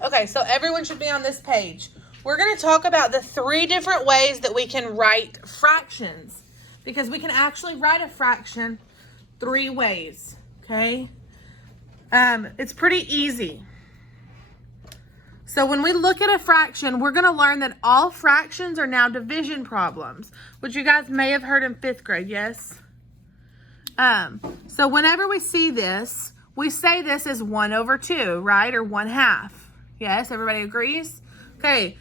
Okay, so everyone should be on this page. We're going to talk about the 3 different ways that we can write fractions. Because we can actually write a fraction 3 ways, okay? It's pretty easy. So when we look at a fraction, we're going to learn that all fractions are now division problems, which you guys may have heard in 5th grade, yes? So whenever we see this, we say this is 1/2, right? Or 1/2. Yes, everybody agrees? Okay,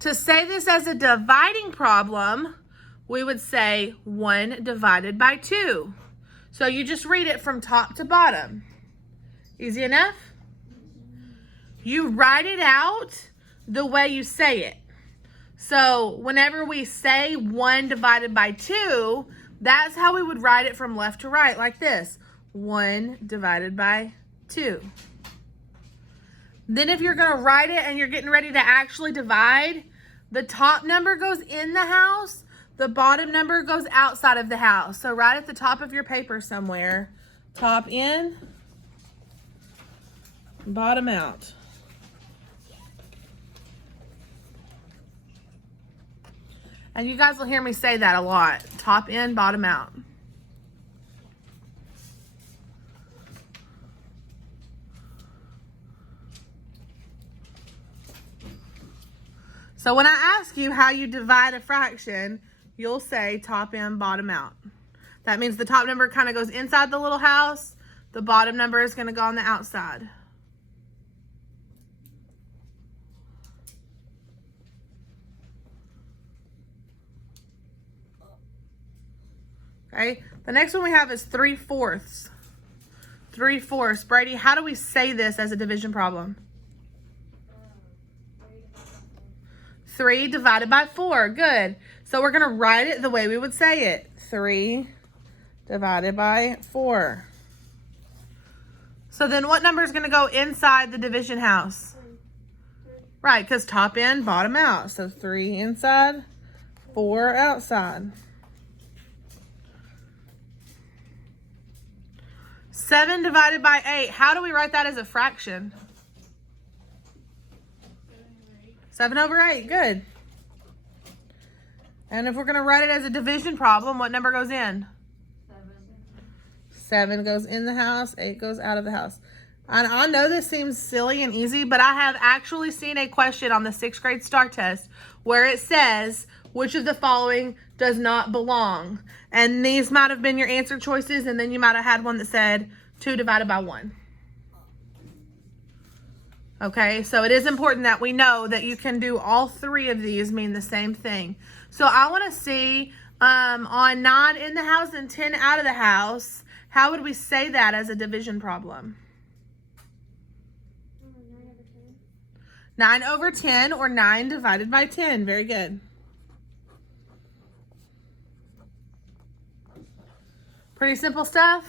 to say this as a dividing problem, we would say 1 divided by 2. So you just read it from top to bottom. Easy enough? You write it out the way you say it. So whenever we say 1 divided by 2, that's how we would write it from left to right, like this. 1 divided by 2. Then if you're going to write it and you're getting ready to actually divide, the top number goes in the house, the bottom number goes outside of the house. So right at the top of your paper somewhere, top in, bottom out. And you guys will hear me say that a lot. Top in, bottom out. So when I ask you how you divide a fraction, you'll say top in, bottom out. That means the top number kind of goes inside the little house. The bottom number is going to go on the outside. Okay, the next one we have is 3/4. 3/4. Brady, how do we say this as a division problem? 3 divided by 4. Good. So we're going to write it the way we would say it. 3 divided by 4. So then what number is going to go inside the division house? 3. Right, because top in, bottom out. So 3 inside, 4 outside. 7 divided by 8. How do we write that as a fraction? 7/8. Good. And if we're going to write it as a division problem, what number goes in? 7 goes in the house, 8 goes out of the house. And I know this seems silly and easy, but I have actually seen a question on the 6th grade STAR test where it says, which of the following does not belong? And these might have been your answer choices, and then you might have had one that said 2 divided by 1. Okay, so it is important that we know that you can do all 3 of these mean the same thing. So I want to see on 9 in the house and 10 out of the house, how would we say that as a division problem? 9/10 or 9 divided by 10. Very good. Pretty simple stuff.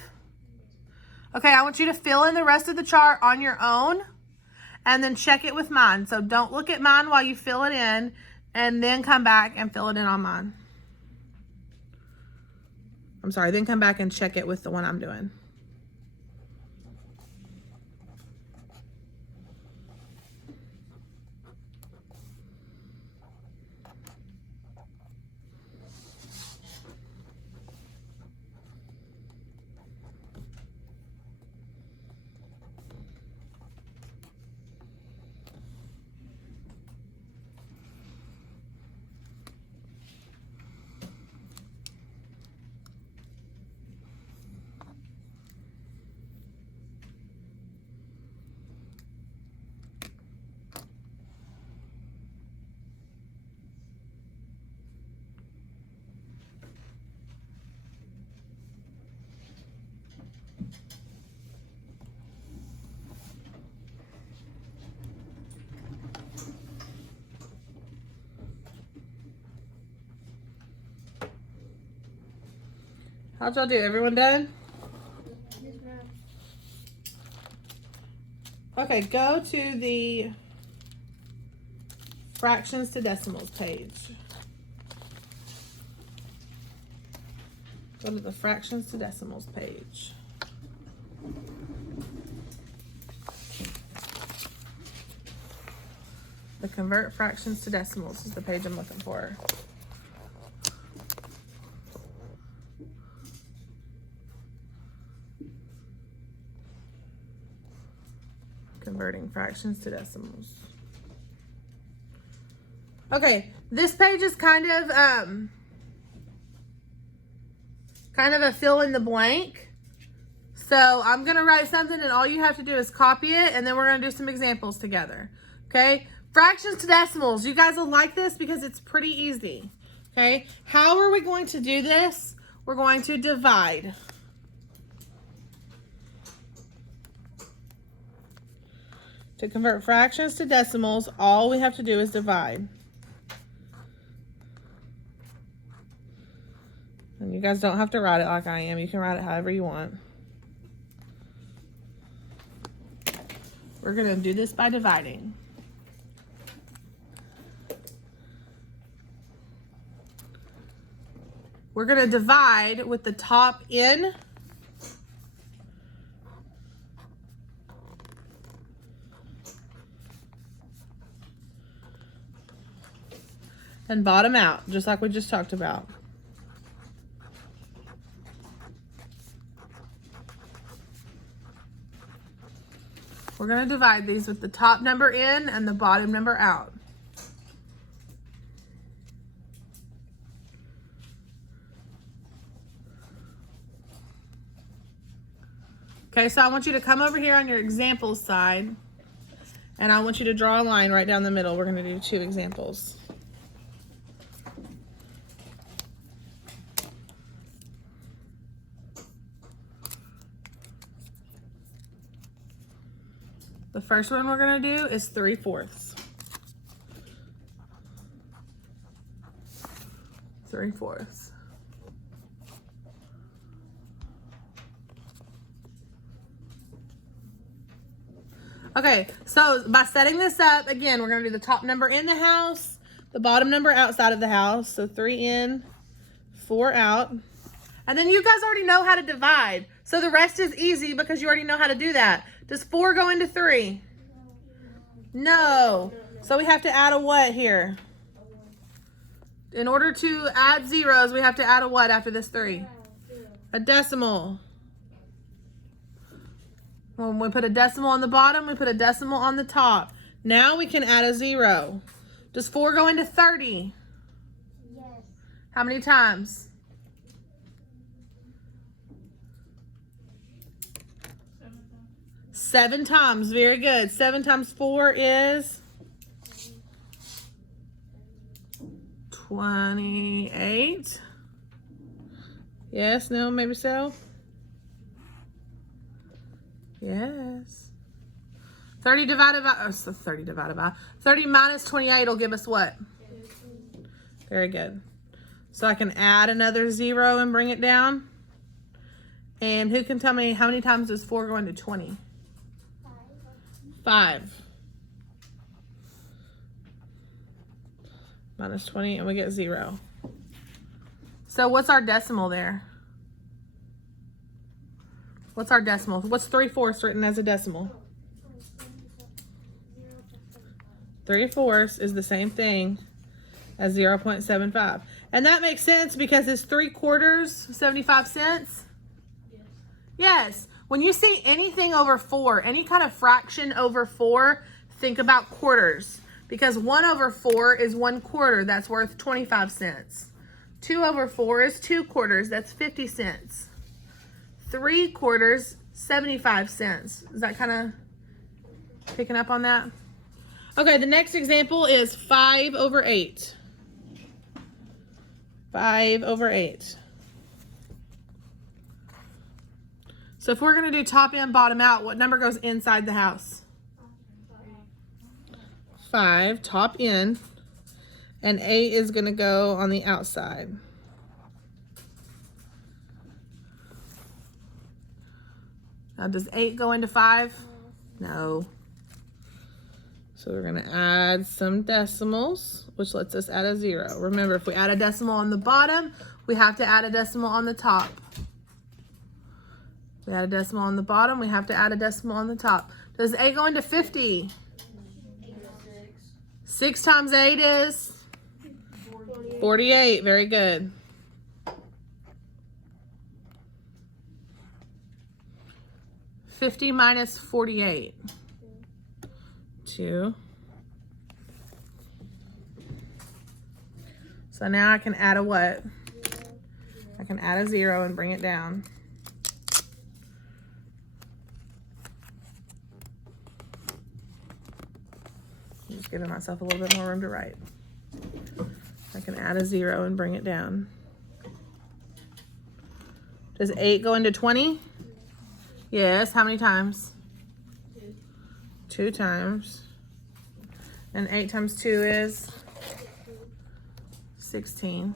Okay, I want you to fill in the rest of the chart on your own and then check it with mine. So don't look at mine while you fill it in and then come back and fill it in on mine. I'm sorry, then come back and check it with the one I'm doing. How'd y'all do? Everyone done? Yes, ma'am. Okay, go to the fractions to decimals page. Go to the fractions to decimals page. The convert fractions to decimals is the page I'm looking for. Converting fractions to decimals. Okay, this page is kind of a fill in the blank. So I'm gonna write something and all you have to do is copy it, and then we're gonna do some examples together. Okay, fractions to decimals. You guys will like this because it's pretty easy. Okay, how are we going to do this? We're going to divide. To convert fractions to decimals, all we have to do is divide. And you guys don't have to write it like I am. You can write it however you want. We're going to do this by dividing. We're going to divide with the top in and bottom out, just like we just talked about. We're going to divide these with the top number in and the bottom number out. Okay, so I want you to come over here on your examples side, and I want you to draw a line right down the middle. We're going to do 2 examples. The first one we're going to do is 3/4. 3/4. Okay, so by setting this up, again, we're going to do the top number in the house, the bottom number outside of the house. So 3 in, 4 out. And then you guys already know how to divide. So the rest is easy because you already know how to do that. Does 4 go into 3? No. So we have to add a what here? In order to add zeros, we have to add a what after this 3? A decimal. When we put a decimal on the bottom, we put a decimal on the top. Now we can add a 0. Does 4 go into 30? Yes. How many times? 7 times. Very good. 7 times 4 is 28. Yes, no, maybe so. Yes. 30 minus 28 will give us what? Very good. So I can add another 0 and bring it down. And who can tell me how many times does 4 go into 20? 5. Minus 20 and we get 0. So what's our decimal there? What's our decimal? What's 3/4 written as a decimal? 3/4 is the same thing as 0.75. And that makes sense because it's 3/4, 75 cents. Yes. When you see anything over 4, any kind of fraction over 4, think about quarters. Because 1/4 is 1/4. That's worth 25 cents. 2/4 is 2/4. That's 50 cents. 3/4, 75 cents. Is that kind of picking up on that? Okay, the next example is 5/8. 5/8. So if we're going to do top in, bottom out, what number goes inside the house? 5, top in, and 8 is going to go on the outside. Now, does 8 go into 5? No. So we're going to add some decimals, which lets us add a 0. Remember, if we add a decimal on the bottom, we have to add a decimal on the top. We add a decimal on the bottom, we have to add a decimal on the top. Does 8 go into 50? 6 times 8 is 48. Very good. 50 minus 48. 2. So now I can add a what? I can add a 0 and bring it down. I'm just giving myself a little bit more room to write. I can add a 0 and bring it down. Does 8 go into 20? Yes. How many times? 2 times. And 8 times 2 is 16.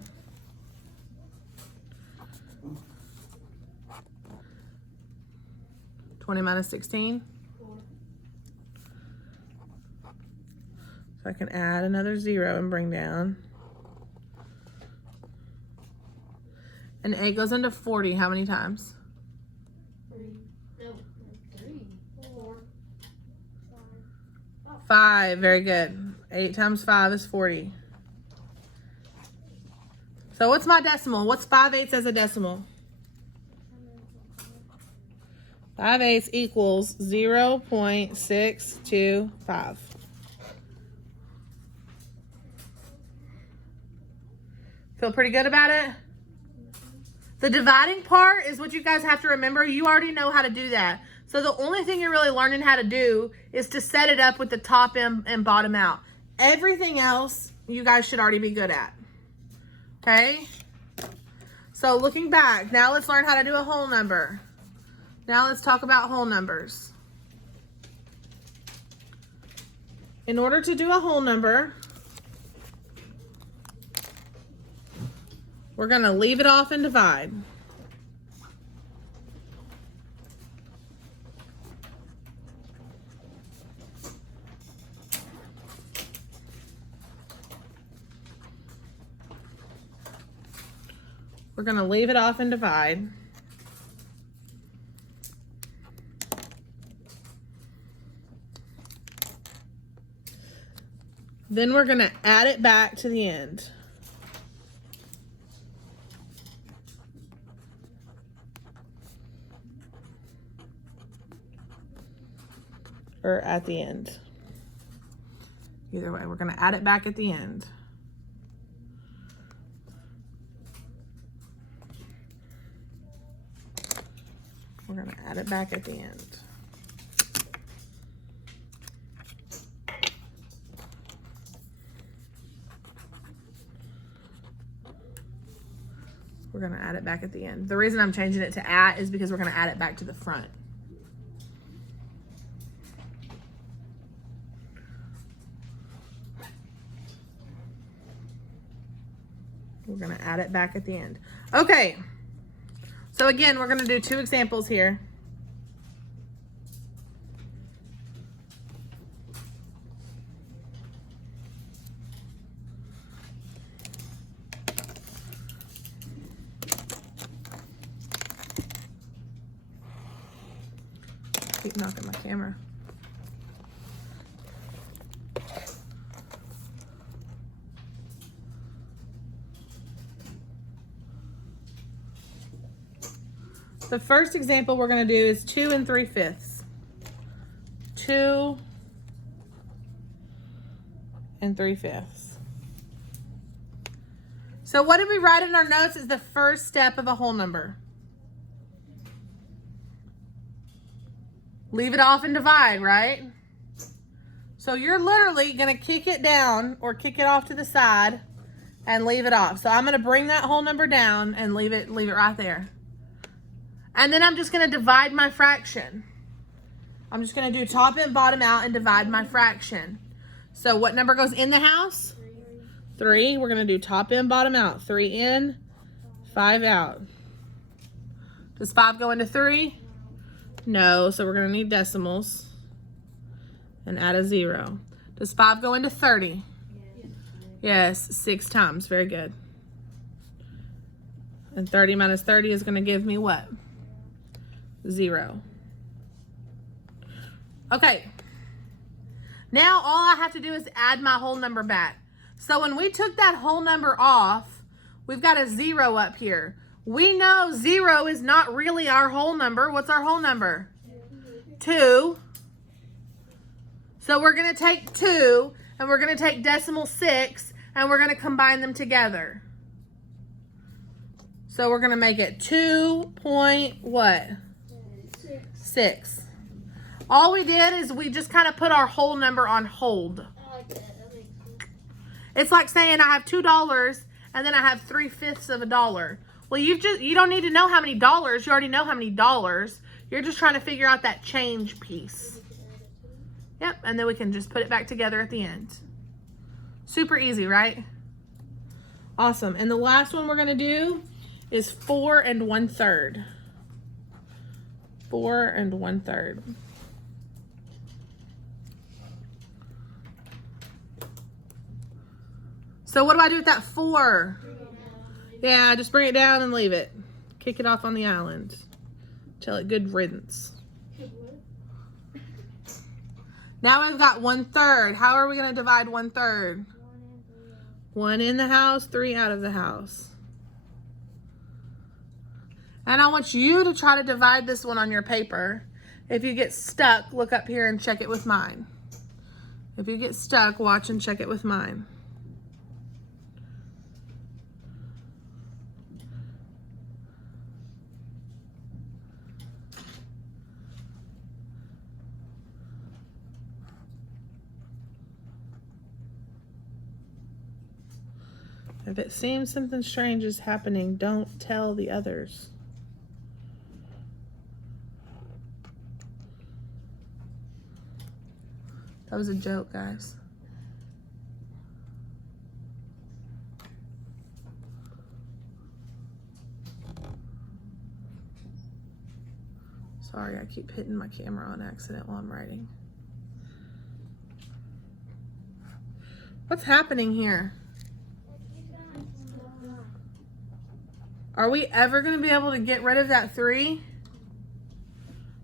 (20 minus 16). So I can add another 0 and bring down. And 8 goes into 40. How many times? 5. Very good. 8 times 5 is 40. So what's my decimal? What's 5/8 as a decimal? 5/8 equals 0.625. Feel pretty good about it? The dividing part is what you guys have to remember. You already know how to do that. So the only thing you're really learning how to do is to set it up with the top end and bottom out. Everything else you guys should already be good at. Okay? So looking back, now let's learn how to do a whole number. Now let's talk about whole numbers. In order to do a whole number, we're going to leave it off and divide. We're going to leave it off and divide. Then we're going to add it back to the end. Or at the end. Either way, we're going to add it back at the end. We're going to add it back at the end. We're going to add it back at the end. The reason I'm changing it to at is because we're going to add it back to the front. We're going to add it back at the end. Okay. So again, we're going to do 2 examples here. Keep knocking my camera. The first example we're going to do is 2 3/5. 2 3/5. So what did we write in our notes as the first step of a whole number? Leave it off and divide, right? So you're literally going to kick it down or kick it off to the side and leave it off. So I'm going to bring that whole number down and leave it right there. And then I'm just going to divide my fraction. I'm just going to do top and bottom out and divide my fraction. So what number goes in the house? 3. We're going to do top in, bottom out. 3 in, 5 out. Does 5 go into 3? No, so we're going to need decimals. And add a 0. Does 5 go into 30? Yes, 6 times. Very good. And 30 minus 30 is going to give me what? 0. Okay. Now all I have to do is add my whole number back. So when we took that whole number off, we've got a 0 up here. We know 0 is not really our whole number. What's our whole number? 2. So we're going to take 2 and we're going to take decimal 6 and we're going to combine them together. So we're going to make it 2 point what? 6. All we did is we just kind of put our whole number on hold. I like that. That makes sense. It's like saying I have $2 and then I have 3/5 of a dollar. Well, you don't need to know how many dollars. You already know how many dollars. You're just trying to figure out that change piece. Yep, and then we can just put it back together at the end. Super easy, right? Awesome. And the last one we're going to do is 4 1/3. 4 1/3. So what do I do with that 4? Yeah, just bring it down and leave it. Kick it off on the island. Tell it good riddance. Now we've got 1/3. How are we going to divide 1/3? 1 in the house, 3 out of the house. And I want you to try to divide this one on your paper. If you get stuck, look up here and check it with mine. If you get stuck, watch and check it with mine. If it seems something strange is happening, don't tell the others. That was a joke, guys. Sorry, I keep hitting my camera on accident while I'm writing. What's happening here? Are we ever going to be able to get rid of that 3?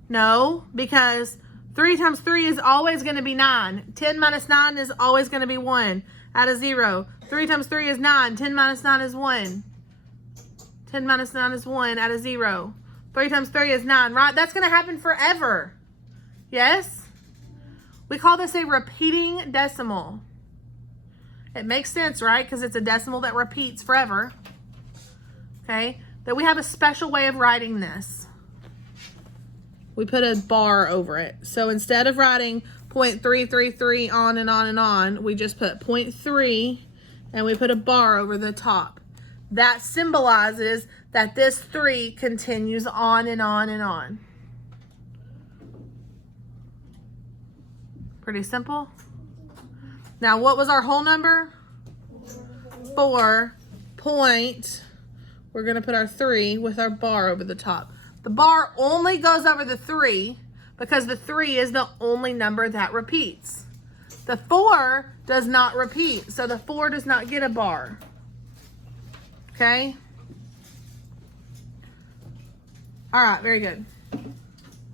No, because 3 times 3 is always going to be 9. 10 minus 9 is always going to be 1. Add a 0. 3 times 3 is 9. 10 minus 9 is 1. 10 minus 9 is 1. Add a 0. 3 times 3 is 9, right? That's going to happen forever. Yes? We call this a repeating decimal. It makes sense, right? Because it's a decimal that repeats forever. Okay, that we have a special way of writing this. We put a bar over it. So instead of writing 0.333 on and on and on, we just put 0.3 and we put a bar over the top. That symbolizes that this 3 continues on and on and on. Pretty simple. Now, what was our whole number? 4 point. We're going to put our 3 with our bar over the top. The bar only goes over the 3 because the 3 is the only number that repeats. The 4 does not repeat, so the 4 does not get a bar. Okay? All right, very good.